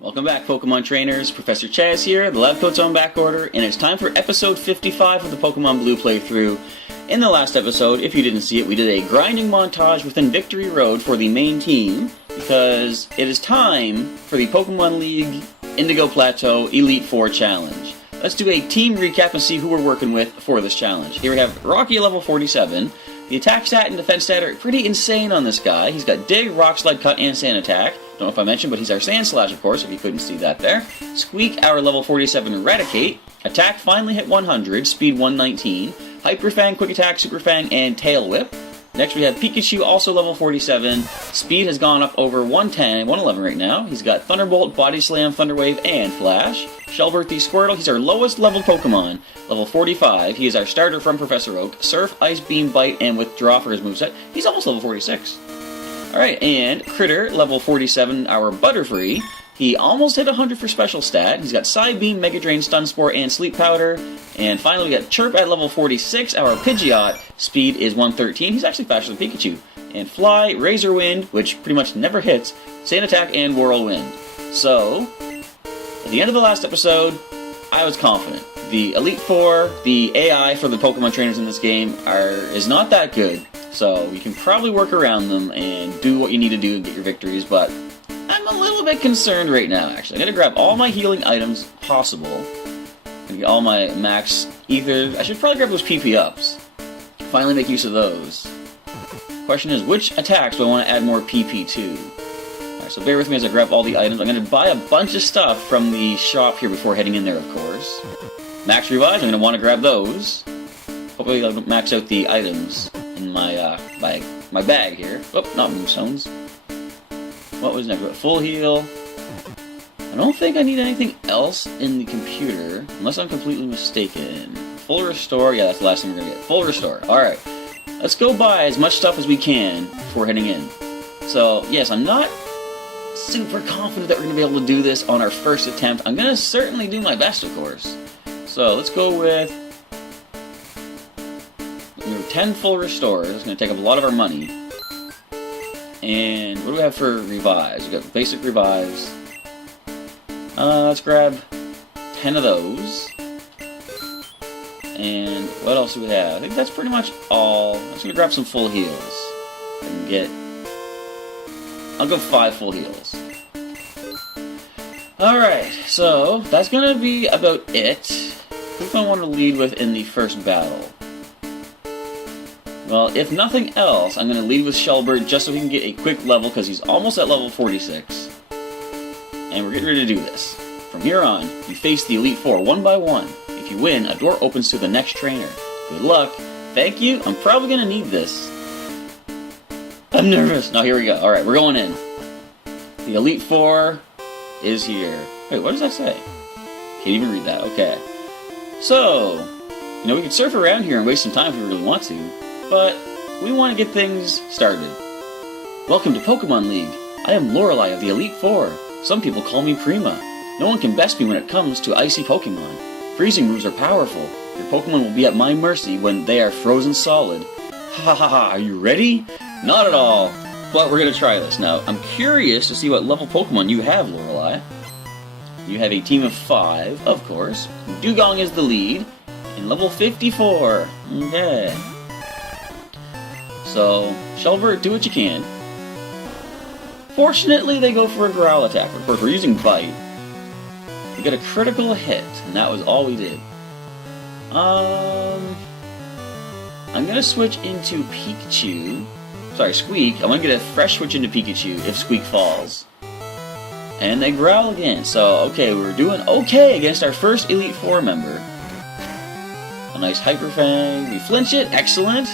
Welcome back, Pokemon trainers. Professor Chaz here, the lab coat's on back order, and it's time for episode 55 of the Pokemon Blue playthrough. In the last episode, if you didn't see it, we did a grinding montage within Victory Road for the main team, because it is time for the Pokemon League Indigo Plateau Elite Four Challenge. Let's do a team recap and see who we're working with for this challenge. Here we have Rocky at level 47. The attack stat and defense stat are pretty insane on this guy. He's got Dig, Rock Slide, Cut, and Sand Attack. Don't know if I mentioned, but he's our Sand Slash, of course, if you couldn't see that there. Squeak, our level 47 Eradicate. Attack finally hit 100, speed 119. Hyper Fang, Quick Attack, Super Fang, and Tail Whip. Next we have Pikachu, also level 47. Speed has gone up over 110, 111 right now. He's got Thunderbolt, Body Slam, Thunder Wave, and Flash. Shelbert the Squirtle, he's our lowest level Pokemon, level 45. He is our starter from Professor Oak. Surf, Ice Beam, Bite, and Withdraw for his moveset. He's almost level 46. Alright, and Critter, level 47, our Butterfree. He almost hit 100 for special stat. He's got Psy Beam, Mega Drain, Stun Spore, and Sleep Powder. And finally we got Chirp at level 46, our Pidgeot. Speed is 113. He's actually faster than Pikachu. And Fly, Razor Wind, which pretty much never hits, Sand Attack, and Whirlwind. So, at the end of the last episode, I was confident. The Elite Four, the AI for the Pokemon trainers in this game, is not that good. So, you can probably work around them and do what you need to do and get your victories, but I'm a little bit concerned right now, actually. I gotta grab all my healing items possible. And get all my max ethers. I should probably grab those PP ups. Finally make use of those. Question is, which attacks do I want to add more PP to? Alright, so bear with me as I grab all the items. I'm gonna buy a bunch of stuff from the shop here before heading in there, of course. Max Revives, I'm gonna want to grab those. Hopefully I'll max out the items in my bag here. Oh, not Moonstones. What was next? Full heal. I don't think I need anything else in the computer, unless I'm completely mistaken. Full restore, yeah, that's the last thing we're gonna get. Full restore. Alright. Let's go buy as much stuff as we can before heading in. So, yes, I'm not super confident that we're gonna be able to do this on our first attempt. I'm gonna certainly do my best, of course. So, let's go with 10 full restores. It's gonna take up a lot of our money. And what do we have for revives? We've got basic revives. Let's grab 10 of those. And what else do we have? I think that's pretty much all. I'm just gonna grab some full heals. I'll go 5 full heals. Alright, so that's gonna be about it. Who do I want to lead with in the first battle? Well, if nothing else, I'm going to lead with Shelbert just so he can get a quick level, because he's almost at level 46. And we're getting ready to do this. From here on, you face the Elite Four one by one. If you win, a door opens to the next trainer. Good luck. Thank you. I'm probably going to need this. I'm nervous. No, here we go. Alright, we're going in. The Elite Four is here. Wait, what does that say? Can't even read that. Okay. So, we could surf around here and waste some time if we really want to. But we want to get things started. Welcome to Pokemon League. I am Lorelei of the Elite Four. Some people call me Prima. No one can best me when it comes to icy Pokemon. Freezing moves are powerful. Your Pokemon will be at my mercy when they are frozen solid. Ha ha ha, are you ready? Not at all. But we're going to try this. Now, I'm curious to see what level Pokemon you have, Lorelei. You have a team of 5, of course. Dugong is the lead. In level 54. Okay. So, Shelbert, do what you can. Fortunately, they go for a Growl attack. Of course, we're using Bite. We got a critical hit, and that was all we did. I'm gonna switch into Pikachu. Sorry, Squeak. I'm gonna get a fresh switch into Pikachu if Squeak falls. And they growl again. So, okay, we're doing okay against our first Elite Four member. A nice Hyper Fang. We flinch it. Excellent.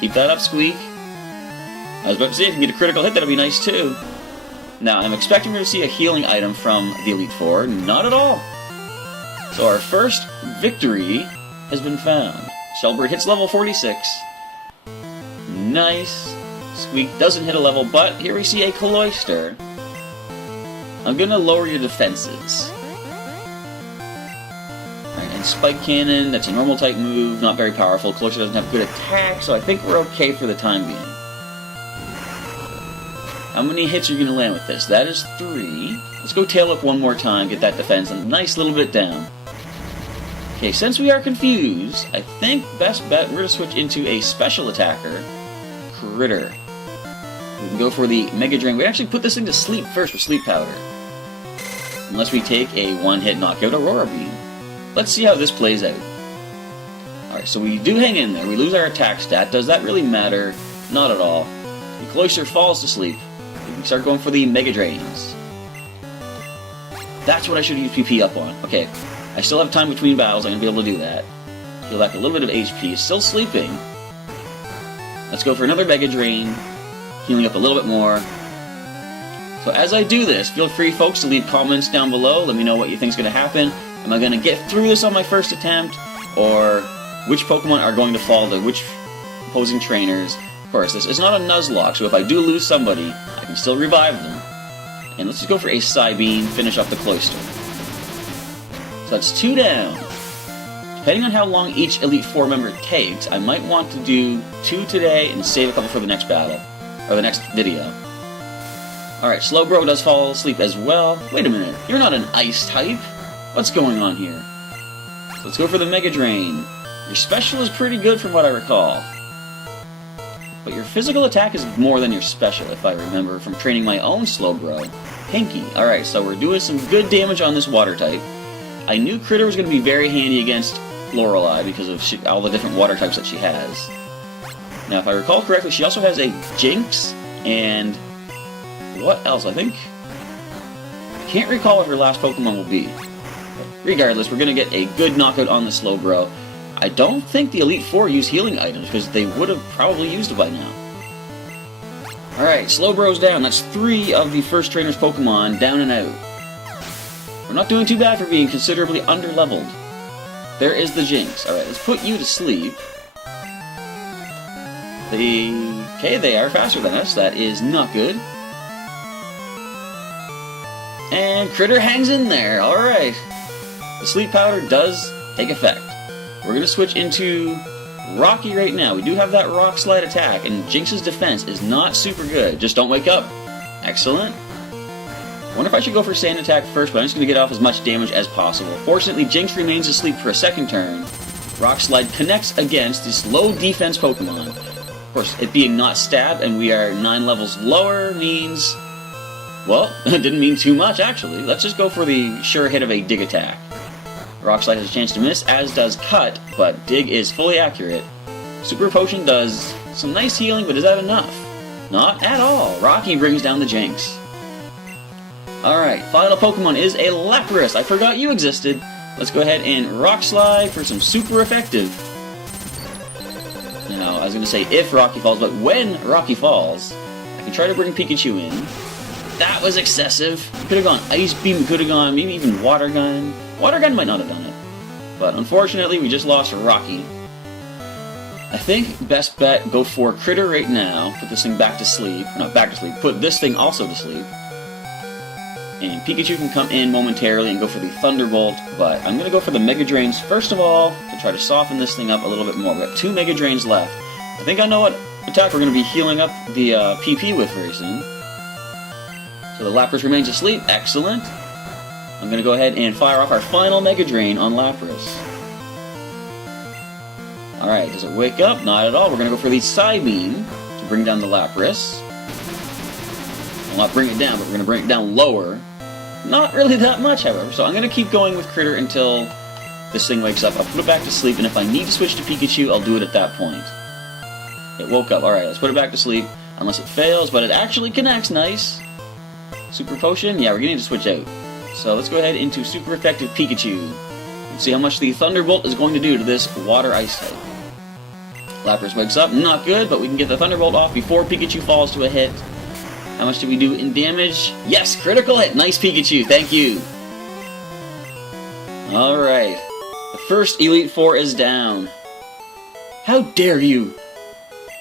Keep that up, Squeak. I was about to say, if you can get a critical hit, that'll be nice too. Now, I'm expecting to see a healing item from the Elite Four. Not at all. So our first victory has been found. Shelbert hits level 46. Nice. Squeak doesn't hit a level, but here we see a Cloyster. I'm going to lower your defenses. And Spike Cannon, that's a normal type move, not very powerful. Cloyster doesn't have good attack, so I think we're okay for the time being. How many hits are you going to land with this? That is 3. Let's go tail up one more time, get that defense a nice little bit down. Okay, since we are confused, I think best bet we're going to switch into a special attacker, Critter. We can go for the Mega Drain. We actually put this thing to sleep first with Sleep Powder. Unless we take a one-hit knockout Aurora Beam. Let's see how this plays out. Alright, so we do hang in there. We lose our attack stat. Does that really matter? Not at all. The Cloyster falls to sleep. We can start going for the Mega Drains. That's what I should use PP up on. Okay, I still have time between battles. I'm going to be able to do that. Heal back a little bit of HP. Still sleeping. Let's go for another Mega Drain. Healing up a little bit more. So as I do this, feel free, folks, to leave comments down below. Let me know what you think is going to happen. Am I going to get through this on my first attempt? Or which Pokemon are going to fall to which opposing trainers? Of course, this is not a Nuzlocke, so if I do lose somebody, I can still revive them. And let's just go for a Psybeam, finish off the Cloyster. So that's 2 down. Depending on how long each Elite Four member takes, I might want to do 2 today and save a couple for the next battle, or the next video. Alright, Slowbro does fall asleep as well. Wait a minute, you're not an Ice type? What's going on here? So let's go for the Mega Drain. Your special is pretty good from what I recall. But your physical attack is more than your special, if I remember from training my own Slowbro. Pinky. Alright, so we're doing some good damage on this water type. I knew Critter was going to be very handy against Lorelei because of all the different water types that she has. Now, if I recall correctly, she also has a Jinx, and what else? I can't recall what her last Pokemon will be. But regardless, we're going to get a good knockout on the Slowbro. I don't think the Elite Four use healing items, because they would have probably used it by now. Alright, Slowbro's down. That's 3 of the first trainer's Pokemon down and out. We're not doing too bad for being considerably under-leveled. There is the Jinx. Alright, let's put you to sleep. Okay, they are faster than us. That is not good. And Critter hangs in there. Alright. The Sleep Powder does take effect. We're going to switch into Rocky right now. We do have that Rock Slide attack, and Jinx's defense is not super good. Just don't wake up. Excellent. I wonder if I should go for Sand Attack first, but I'm just going to get off as much damage as possible. Fortunately, Jinx remains asleep for a second turn. Rock Slide connects against this low defense Pokemon. Of course, it being not stabbed, and we are 9 levels lower, means... well, it didn't mean too much, actually. Let's just go for the sure hit of a Dig Attack. Rock Slide has a chance to miss, as does Cut, but Dig is fully accurate. Super Potion does some nice healing, but is that enough? Not at all. Rocky brings down the Jinx. Alright, final Pokemon is a Lapras. I forgot you existed. Let's go ahead and Rock Slide for some super effective. Now, I was going to say if Rocky falls, but when Rocky falls, I can try to bring Pikachu in. That was excessive. Could have gone Ice Beam, could have gone maybe even Water Gun. Water Gun might not have done it. But unfortunately, we just lost Rocky. I think best bet, go for Critter right now. Put this thing back to sleep. Not back to sleep. Put this thing also to sleep. And Pikachu can come in momentarily and go for the Thunderbolt. But I'm going to go for the Mega Drains first of all to try to soften this thing up a little bit more. We've got 2 Mega Drains left. I think I know what attack we're going to be healing up the PP with very soon. So the Lapras remains asleep. Excellent. I'm going to go ahead and fire off our final Mega Drain on Lapras. Alright, does it wake up? Not at all. We're going to go for the Psybeam to bring down the Lapras. Well, not bring it down, but we're going to bring it down lower. Not really that much, however. So I'm going to keep going with Critter until this thing wakes up. I'll put it back to sleep, and if I need to switch to Pikachu, I'll do it at that point. It woke up. Alright, let's put it back to sleep. Unless it fails, but it actually connects. Nice. Super Potion? Yeah, we're going to need to switch out. So let's go ahead into super effective Pikachu and see how much the Thunderbolt is going to do to this Water Ice type. Lapras wakes up, not good, but we can get the Thunderbolt off before Pikachu falls to a hit. How much do we do in damage? Yes, critical hit! Nice Pikachu, thank you! Alright, the first Elite Four is down. How dare you!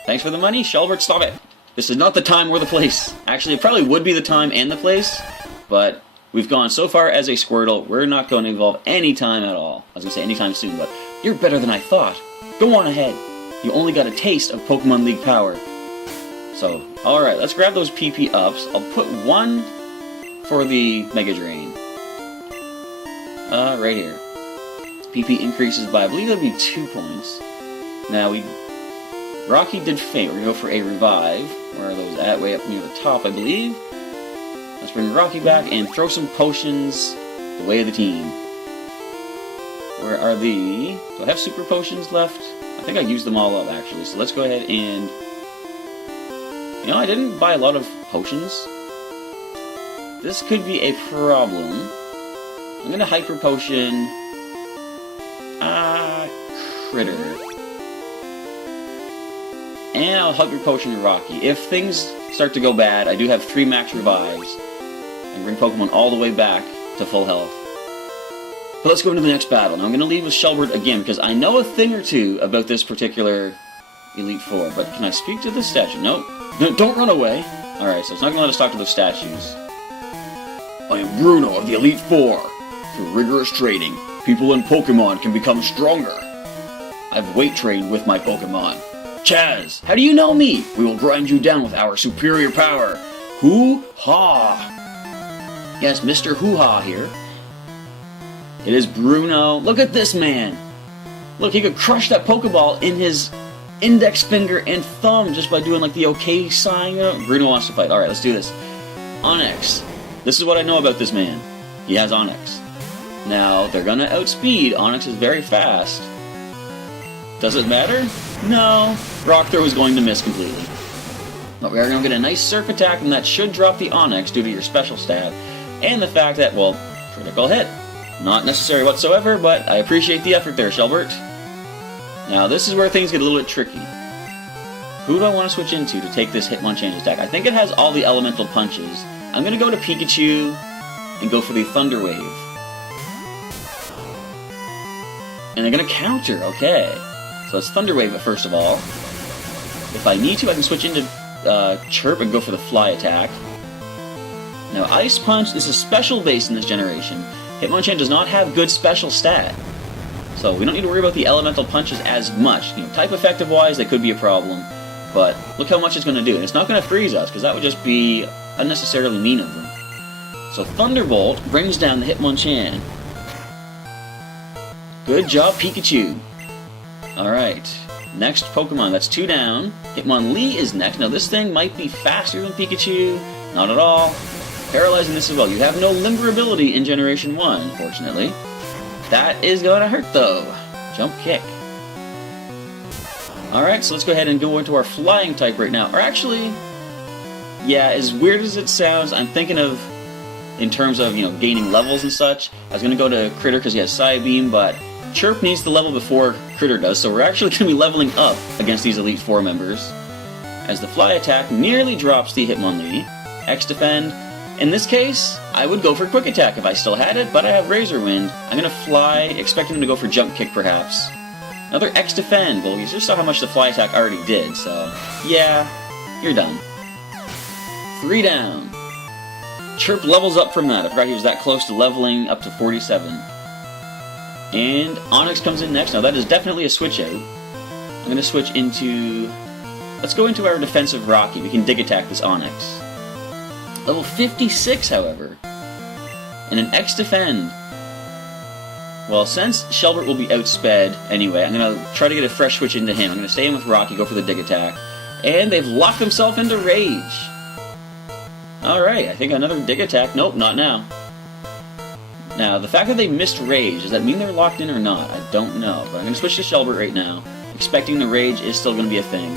Thanks for the money, Shelbert, stop it! This is not the time or the place. Actually, it probably would be the time and the place, but we've gone so far as a Squirtle, we're not going to evolve any time at all. I was going to say anytime soon, but you're better than I thought. Go on ahead. You only got a taste of Pokemon League power. So, alright, let's grab those PP ups. I'll put one for the Mega Drain. Right here. PP increases by, I believe that'd be 2 points. Now, Rocky did faint. We're gonna go for a revive. Where are those at? Way up near the top, I believe. Let's bring Rocky back and throw some potions the way of the team. Where are the... Do I have super potions left? I think I used them all up, actually. So let's go ahead and... You know, I didn't buy a lot of potions. This could be a problem. I'm gonna Hyper Potion... Critter. And I'll Hyper Potion Rocky. If things start to go bad, I do have 3 max revives. And bring Pokemon all the way back to full health. But let's go into the next battle. Now I'm going to leave with Shelbert again, because I know a thing or two about this particular Elite Four. But can I speak to the statue? Nope. No, don't run away. Alright, so it's not going to let us talk to those statues. I am Bruno of the Elite Four. Through rigorous training, people and Pokemon can become stronger. I've weight trained with my Pokemon. Chaz, how do you know me? We will grind you down with our superior power. Hoo-ha! Yes, Mr. Hoo-ha here. It is Bruno. Look at this man. Look, he could crush that Pokeball in his index finger and thumb just by doing like the OK sign. Bruno wants to fight. Alright, let's do this. Onix. This is what I know about this man. He has Onix. Now, they're gonna outspeed. Onix is very fast. Does it matter? No. Rock Throw is going to miss completely. But we are going to get a nice Surf Attack, and that should drop the Onix due to your special stat. And the fact that, well, critical hit. Not necessary whatsoever, but I appreciate the effort there, Shelbert. Now, this is where things get a little bit tricky. Who do I want to switch into to take this Hitmonchange attack? I think it has all the elemental punches. I'm going to go to Pikachu and go for the Thunder Wave. And they're going to counter, okay. So let's Thunder Wave it first of all. If I need to, I can switch into Chirp and go for the Fly attack. Now, Ice Punch is a special base in this generation. Hitmonchan does not have good special stat. So we don't need to worry about the elemental punches as much. You know, type effective wise, they could be a problem. But look how much it's going to do. And it's not going to freeze us, because that would just be unnecessarily mean of them. So Thunderbolt brings down the Hitmonchan. Good job, Pikachu. Alright, next Pokemon. That's 2 down. Hitmonlee is next. Now this thing might be faster than Pikachu. Not at all. Paralyzing this as well. You have no Limber ability in Generation 1, unfortunately. That is going to hurt, though. Jump Kick. Alright, so let's go ahead and go into our Flying type right now. Or actually, yeah, as weird as it sounds, I'm thinking of, in terms of, you know, gaining levels and such. I was going to go to Critter because he has Psybeam, but Chirp needs the level before Critter does, so we're actually going to be leveling up against these Elite Four members. As the Fly attack nearly drops the Hitmonlee. X-Defend. In this case, I would go for Quick Attack if I still had it, but I have Razor Wind. I'm going to Fly, expecting him to go for Jump Kick perhaps. Another X-Defend. Well, you just saw how much the Fly attack already did, so yeah, you're done. 3 down. Chirp levels up from that. I forgot he was that close to leveling up to 47. And Onix comes in next. Now that is definitely a switch out. I'm going to switch into... Let's go into our defensive Rocky. We can Dig Attack this Onix. Level 56, however. And an X-Defend. Well, since Shelbert will be outsped anyway, I'm going to try to get a fresh switch into him. I'm going to stay in with Rocky, go for the Dig Attack. And they've locked themselves into Rage. Alright, I think another Dig Attack. Nope, not now. Now, the fact that they missed Rage, does that mean they're locked in or not? I don't know. But I'm going to switch to Shelbert right now. Expecting the Rage is still going to be a thing.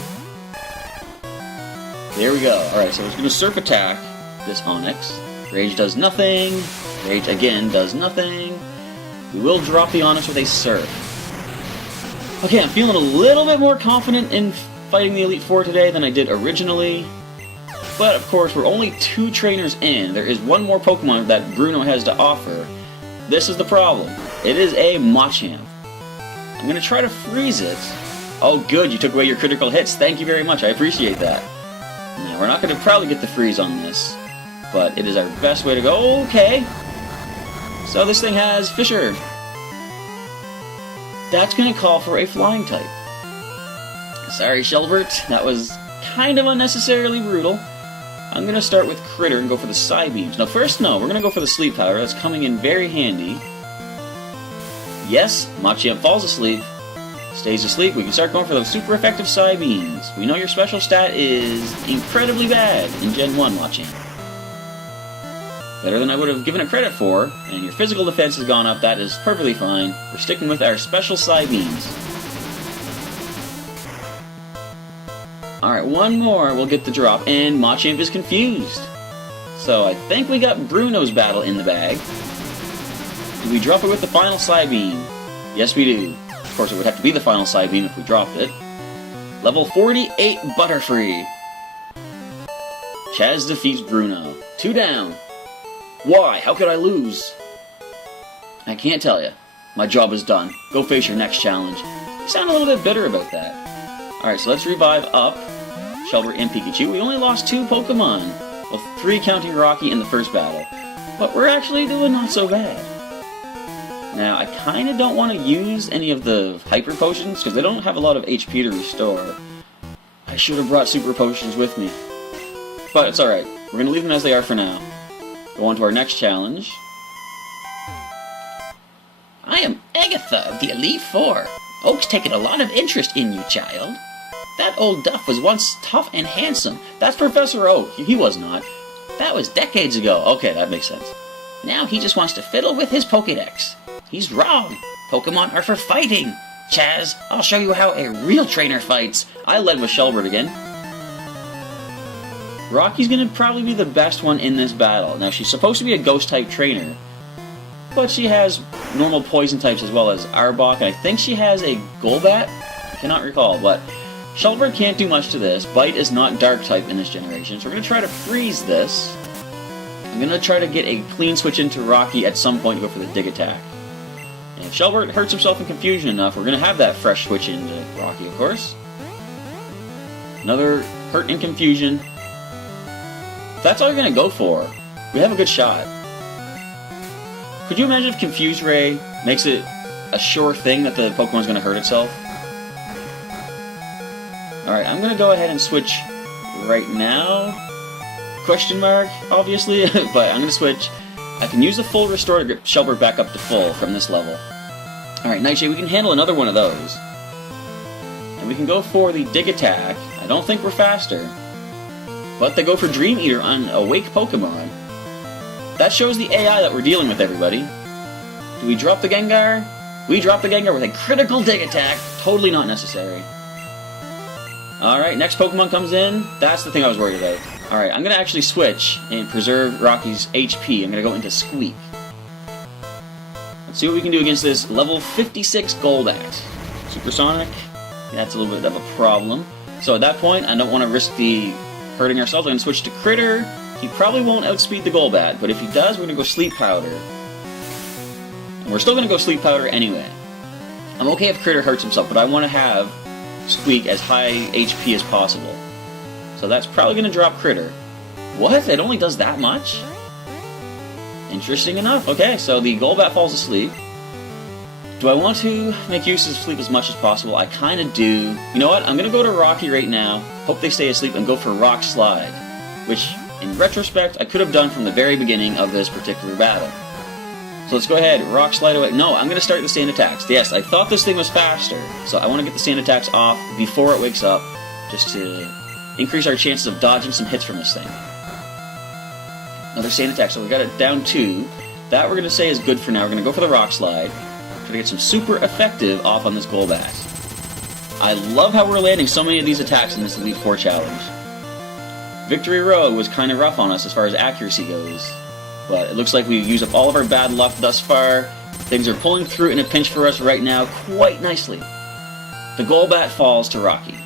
There we go. Alright, so we're going to Surf Attack this Onix. Rage does nothing. Rage again does nothing. We will drop the Onix with a Surf. Okay, I'm feeling a little bit more confident in fighting the Elite Four today than I did originally. But, of course, we're only 2 trainers in. There is one more Pokemon that Bruno has to offer. This is the problem. It is a Machamp. I'm going to try to freeze it. Oh, good, you took away your critical hits. Thank you very much, I appreciate that. Now, we're not going to probably get the freeze on this, but it is our best way to go. Okay. So this thing has Fissure. That's going to call for a Flying type. Sorry, Shelbert. That was kind of unnecessarily brutal. I'm going to start with Critter and go for the Psybeams. Now first, no, we're going to go for the Sleep Powder. That's coming in very handy. Yes, Machamp falls asleep. Stays asleep. We can start going for those super effective Psybeams. We know your special stat is incredibly bad in Gen 1, Machamp. Better than I would have given it credit for, and your physical defense has gone up. That is perfectly fine. We're sticking with our special Psybeams. Alright, one more, we'll get the drop, and Machamp is confused. So I think we got Bruno's battle in the bag. Do we drop it with the final Psybeam? Yes, we do. Of course, it would have to be the final Psybeam if we dropped it. Level 48 Butterfree. Chaz defeats Bruno. 2 down. Why? How could I lose? I can't tell you. My job is done. Go face your next challenge. You sound a little bit bitter about that. Alright, so let's revive up Shelbert and Pikachu. We only lost 2 Pokemon. Well, 3 counting Rocky in the first battle. But we're actually doing not so bad. Now, I kind of don't want to use any of the Hyper Potions, because they don't have a lot of HP to restore. I should have brought Super Potions with me. But it's alright. We're going to leave them as they are for now. Go on to our next challenge. I am Agatha of the Elite Four. Oak's taken a lot of interest in you, child. That old duff was once tough and handsome. That's Professor Oak. He was not. That was decades ago. Okay, that makes sense. Now he just wants to fiddle with his Pokédex. He's wrong. Pokemon are for fighting. Chaz, I'll show you how a real trainer fights. I led with Shelbert again. Rocky's gonna probably be the best one in this battle. Now, she's supposed to be a Ghost-type trainer, but she has normal poison types as well as Arbok, and I think she has a Golbat? I cannot recall, but Shelbert can't do much to this. Bite is not Dark-type in this generation, so we're gonna try to freeze this. I'm gonna try to get a clean switch into Rocky at some point to go for the Dig Attack. And if Shelbert hurts himself in confusion enough, we're gonna have that fresh switch into Rocky, of course. Another hurt in confusion. If that's all you're gonna go for, we have a good shot. Could you imagine if Confuse Ray makes it a sure thing that the Pokemon's gonna hurt itself? Alright, I'm gonna go ahead and switch right now. Question mark, obviously, but I'm gonna switch. I can use the full restore to get Shelbert back up to full from this level. Alright, Nightshade, we can handle another one of those. And we can go for the Dig Attack. I don't think we're faster. But they go for Dream Eater on Awake Pokemon. That shows the AI that we're dealing with, everybody. Do we drop the Gengar? We drop the Gengar with a critical Dig Attack. Totally not necessary. Alright, next Pokemon comes in. That's the thing I was worried about. Alright, I'm going to actually switch and preserve Rocky's HP. I'm going to go into Squeak. Let's see what we can do against this level 56 Golbat. Supersonic? That's a little bit of a problem. So at that point, I don't want to risk the hurting ourselves. I'm going to switch to Critter. He probably won't outspeed the Golbat, but if he does, we're going to go Sleep Powder. And we're still going to go Sleep Powder anyway. I'm okay if Critter hurts himself, but I want to have Squeak as high HP as possible. So that's probably going to drop Critter. What? It only does that much? Interesting enough. Okay, so the Golbat falls asleep. Do I want to make use of sleep as much as possible? I kind of do. You know what? I'm going to go to Rocky right now, hope they stay asleep, and go for Rock Slide. Which, in retrospect, I could have done from the very beginning of this particular battle. So let's go ahead, Rock Slide away. No, I'm going to start the Sand Attacks. Yes, I thought this thing was faster, so I want to get the Sand Attacks off before it wakes up, just to increase our chances of dodging some hits from this thing. Another Sand Attack, so we got it down 2. That we're going to say is good for now. We're going to go for the Rock Slide. To get some super effective off on this Golbat. I love how we're landing so many of these attacks in this Elite Four challenge. Victory Road was kind of rough on us as far as accuracy goes, but it looks like we've used up all of our bad luck thus far. Things are pulling through in a pinch for us right now quite nicely. The Golbat falls to Rocky.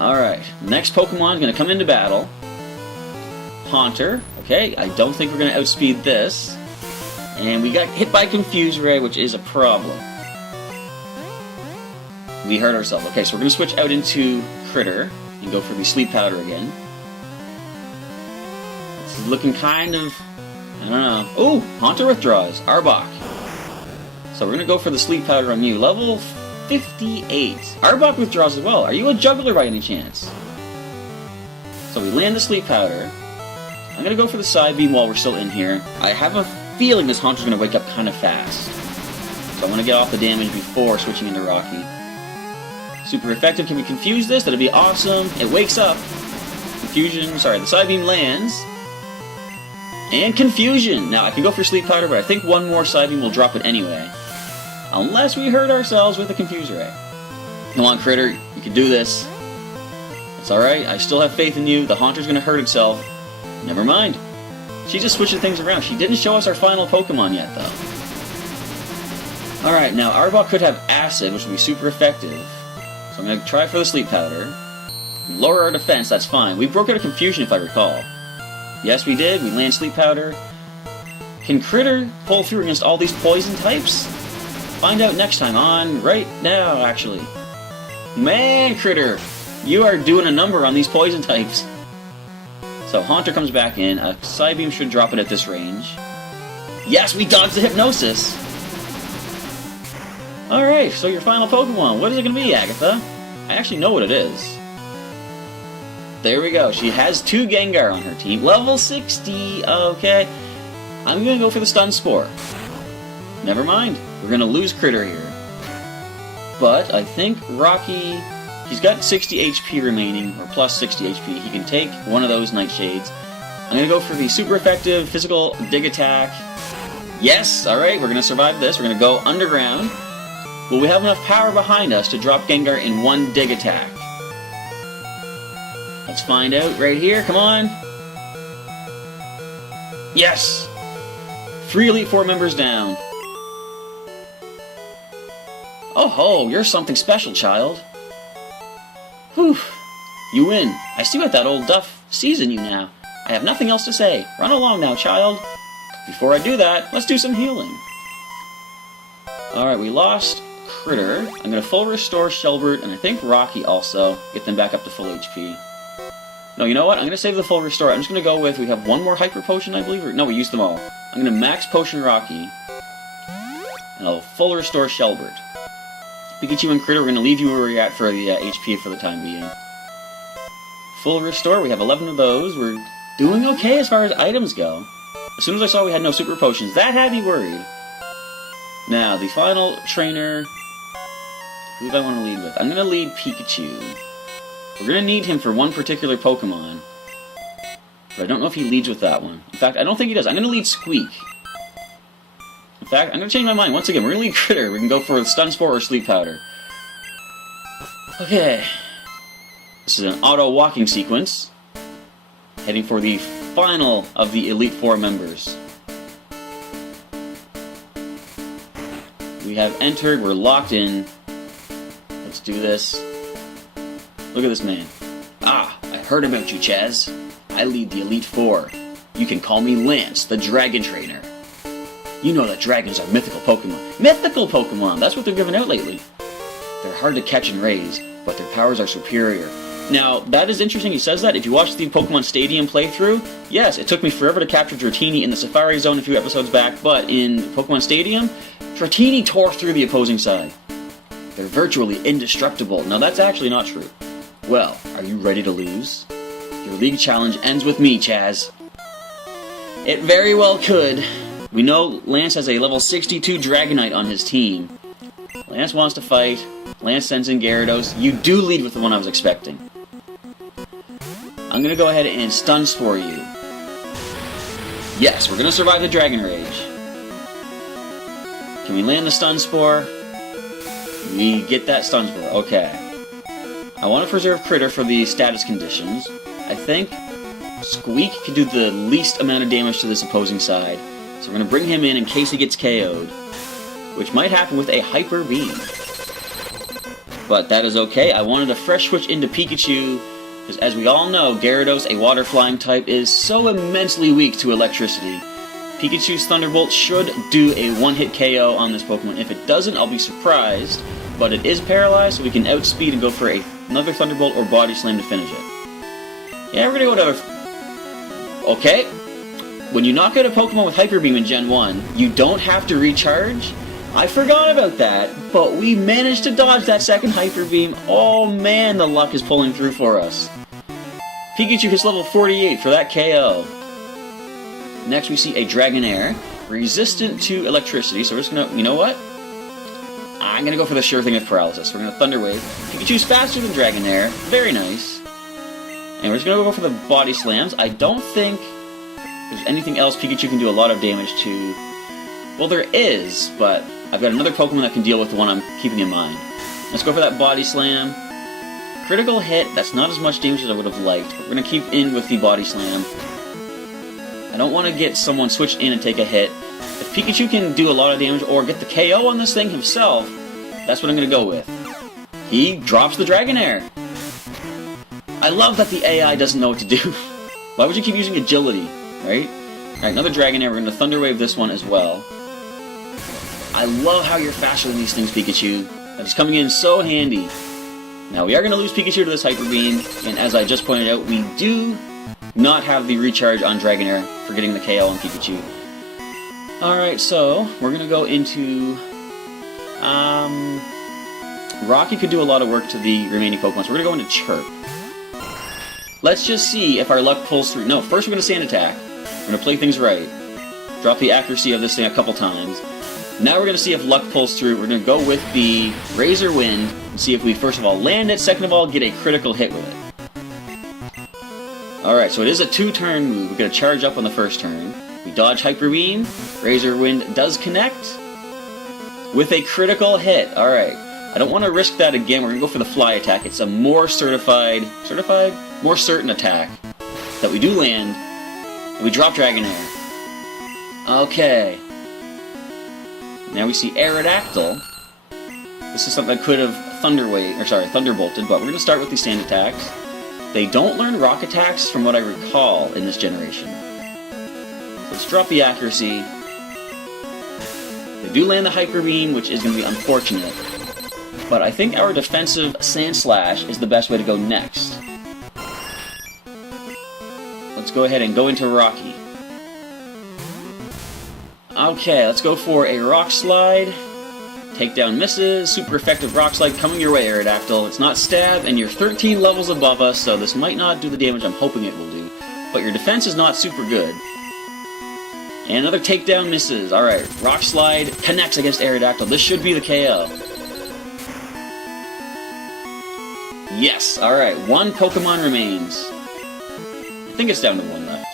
Alright, next Pokemon is going to come into battle. Haunter. Okay, I don't think we're going to outspeed this. And we got hit by Confuse Ray, which is a problem. We hurt ourselves. Okay, so we're going to switch out into Critter and go for the Sleep Powder again. This is looking kind of... I don't know. Oh! Haunter withdraws. Arbok. So we're going to go for the Sleep Powder on you. Level 58. Arbok withdraws as well. Are you a juggler by any chance? So we land the sleep powder. I'm gonna go for the side beam while we're still in here. I have a feeling this Haunter's gonna wake up kind of fast. So I'm gonna get off the damage before switching into Rocky. Super effective. Can we confuse this? That'd be awesome. It wakes up. Confusion. Sorry, the side beam lands. And confusion. Now I can go for sleep powder, but I think one more side beam will drop it anyway. Unless we hurt ourselves with a confuse ray. Come on, Critter. You can do this. It's alright. I still have faith in you. The Haunter's gonna hurt itself. Never mind. She's just switching things around. She didn't show us our final Pokemon yet, though. Alright, now Arbok could have Acid, which would be super effective. So I'm going to try for the Sleep Powder. Lower our defense, that's fine. We broke out of Confusion, if I recall. Yes, we did. We land Sleep Powder. Can Critter pull through against all these poison types? Find out next time on Right Now, actually. Man, Critter! You are doing a number on these poison types. So Haunter comes back in. A Psybeam should drop it at this range. Yes, we dodged the Hypnosis! Alright, so your final Pokemon. What is it going to be, Agatha? I actually know what it is. There we go. She has 2 Gengar on her team. Level 60. Okay. I'm going to go for the Stun Spore. Never mind. We're going to lose Critter here. But I think Rocky... He's got 60 HP remaining, or plus 60 HP. He can take one of those Nightshades. I'm going to go for the super effective physical dig attack. Yes! Alright, we're going to survive this. We're going to go underground. Will we have enough power behind us to drop Gengar in 1 dig attack? Let's find out right here. Come on! Yes! 3 Elite Four members down. Oh ho! You're something special, child. Whew. You win. I see what that old Duff sees in you now. I have nothing else to say. Run along now, child. Before I do that, let's do some healing. Alright, we lost Critter. I'm going to full restore Shelbert, and I think Rocky also. Get them back up to full HP. No, you know what? I'm going to save the full restore. I'm just going to go with, we have 1 more Hyper Potion, I believe? Or, no, we used them all. I'm going to max Potion Rocky. And I'll full restore Shelbert. Pikachu and Critter, we're going to leave you where we're at for the HP for the time being. Full restore, we have 11 of those. We're doing okay as far as items go. As soon as I saw we had no super potions, that had me worried. Now, the final trainer... Who do I want to lead with? I'm going to lead Pikachu. We're going to need him for one particular Pokemon. But I don't know if he leads with that one. In fact, I don't think he does. I'm going to lead Squeak. In fact, I'm going to change my mind. Once again, we're going to lead Critter. We can go for Stun Spore or Sleep Powder. Okay. This is an auto walking sequence. Heading for the final of the Elite Four members. We have entered. We're locked in. Let's do this. Look at this man. Ah, I heard about you, Chaz. I lead the Elite Four. You can call me Lance, the Dragon Trainer. You know that dragons are mythical Pokemon. Mythical Pokemon! That's what they're giving out lately. They're hard to catch and raise, but their powers are superior. Now, that is interesting he says that. If you watch the Pokemon Stadium playthrough, yes, it took me forever to capture Dratini in the Safari Zone a few episodes back, but in Pokemon Stadium, Dratini tore through the opposing side. They're virtually indestructible. Now, that's actually not true. Well, are you ready to lose? Your league challenge ends with me, Chaz. It very well could. We know Lance has a level 62 Dragonite on his team. Lance wants to fight. Lance sends in Gyarados. You do lead with the one I was expecting. I'm going to go ahead and Stun Spore you. Yes, we're going to survive the Dragon Rage. Can we land the Stun Spore? We get that Stun Spore. Okay. I want to preserve Critter for the status conditions. I think Squeak can do the least amount of damage to this opposing side. So we're going to bring him in case he gets KO'd. Which might happen with a Hyper Beam. But that is okay. I wanted a fresh switch into Pikachu. Because as we all know, Gyarados, a water flying type, is so immensely weak to electricity. Pikachu's Thunderbolt should do a one-hit KO on this Pokemon. If it doesn't, I'll be surprised. But it is paralyzed, so we can outspeed and go for another Thunderbolt or Body Slam to finish it. Yeah, we're going to go with... Okay. When you knock out a Pokemon with Hyper Beam in Gen 1, you don't have to recharge I forgot about that, but we managed to dodge that second Hyper Beam. Oh man, the luck is pulling through for us. Pikachu hits level 48 for that KO. Next we see a Dragonair, resistant to electricity, so we're just gonna, you know what? I'm gonna go for the sure thing of paralysis. We're gonna Thunder Wave. Pikachu's faster than Dragonair, very nice. And we're just gonna go for the Body Slams. I don't think there's anything else Pikachu can do a lot of damage to. Well, there is, but I've got another Pokemon that can deal with the one I'm keeping in mind. Let's go for that Body Slam. Critical hit, that's not as much damage as I would have liked. We're going to keep in with the Body Slam. I don't want to get someone switched in and take a hit. If Pikachu can do a lot of damage or get the KO on this thing himself, that's what I'm going to go with. He drops the Dragonair. I love that the AI doesn't know what to do. Why would you keep using Agility, right? Alright, another Dragonair. We're going to Thunder Wave this one as well. I love how you're faster than these things, Pikachu. That is coming in so handy. Now, we are going to lose Pikachu to this Hyper Beam, and as I just pointed out, we do not have the recharge on Dragonair for getting the KO on Pikachu. Alright, so we're going to go into... Rocky could do a lot of work to the remaining Pokemon, so we're going to go into Chirp. Let's just see if our luck pulls through. No, first we're going to Sand Attack. We're going to play things right. Drop the accuracy of this thing a couple times. Now we're going to see if luck pulls through. We're going to go with the Razor Wind and see if we, first of all, land it, second of all, get a critical hit with it. Alright, so it is a 2-turn move. We're going to charge up on the first turn. We dodge Hyper Beam. Razor Wind does connect with a critical hit. Alright, I don't want to risk that again. We're going to go for the Fly Attack. It's a more more certain attack that we do land. And we drop Dragonair. Okay. Now we see Aerodactyl. This is something that could have Thunderbolted, but we're going to start with these Sand Attacks. They don't learn Rock Attacks from what I recall in this generation. So let's drop the accuracy. They do land the Hyper Beam, which is going to be unfortunate. But I think our defensive Sand Slash is the best way to go next. Let's go ahead and go into Rocky. Okay, let's go for a Rock Slide. Takedown misses. Super effective Rock Slide coming your way, Aerodactyl. It's not Stab, and you're 13 levels above us, so this might not do the damage I'm hoping it will do. But your defense is not super good. And another Takedown misses. Alright, Rock Slide connects against Aerodactyl. This should be the KO. Yes, alright, 1 Pokemon remains. I think it's down to 1 left.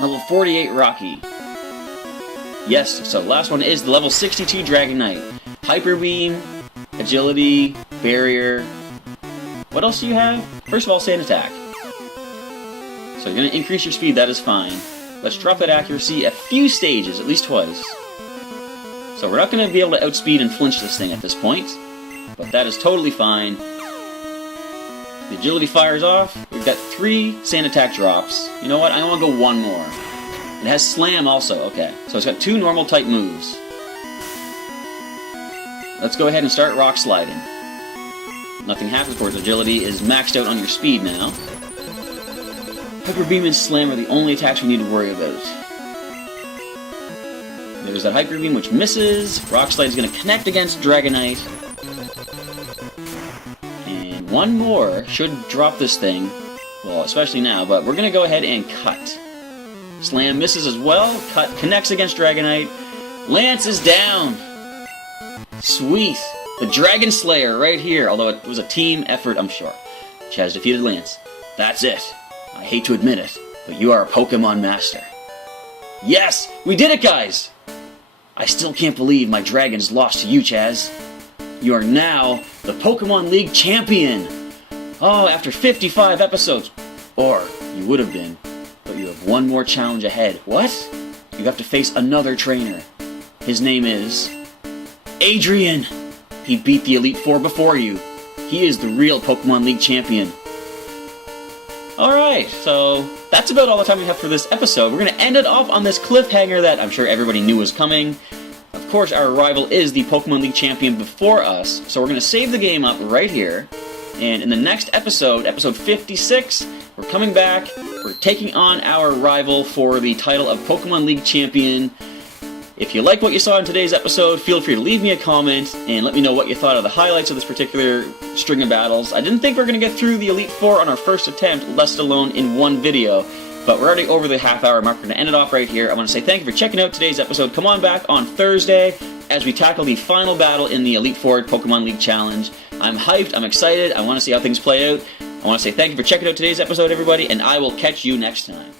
Level 48 Rocky. Yes, so last one is the level 62 Dragonite. Hyper Beam, Agility, Barrier. What else do you have? First of all, Sand Attack. So you're going to increase your speed, that is fine. Let's drop that accuracy a few stages, at least twice. So we're not going to be able to outspeed and flinch this thing at this point. But that is totally fine. The Agility fires off. We've got 3 Sand Attack drops. You know what? I want to go 1 more. It has Slam also, okay. So it's got 2 normal type moves. Let's go ahead and start Rock Sliding. Nothing happens for its Agility is maxed out on your speed now. Hyper Beam and Slam are the only attacks we need to worry about. There's that Hyper Beam which misses. Rock Slide is going to connect against Dragonite. And 1 more should drop this thing. Well, especially now, but we're going to go ahead and cut. Slam misses as well. Cut connects against Dragonite. Lance is down. Sweet. The Dragon Slayer right here. Although it was a team effort, I'm sure. Chaz defeated Lance. That's it. I hate to admit it, but you are a Pokemon Master. Yes! We did it, guys! I still can't believe my dragons lost to you, Chaz. You are now the Pokemon League Champion. Oh, after 55 episodes. Or you would have been. But you have 1 more challenge ahead. What? You have to face another trainer. His name is... Adrian! He beat the Elite Four before you. He is the real Pokemon League champion. Alright, so that's about all the time we have for this episode. We're going to end it off on this cliffhanger that I'm sure everybody knew was coming. Of course, our rival is the Pokemon League champion before us, so we're going to save the game up right here. And in the next episode, episode 56, we're coming back. We're taking on our rival for the title of Pokemon League champion. If you like what you saw in today's episode, feel free to leave me a comment and let me know what you thought of the highlights of this particular string of battles. I didn't think we were going to get through the Elite Four on our first attempt, let alone in one video, but we're already over the half-hour mark. We're going to end it off right here. I want to say thank you for checking out today's episode. Come on back on Thursday as we tackle the final battle in the Elite Four Pokemon League Challenge. I'm hyped, I'm excited, I want to see how things play out. I want to say thank you for checking out today's episode, everybody, and I will catch you next time.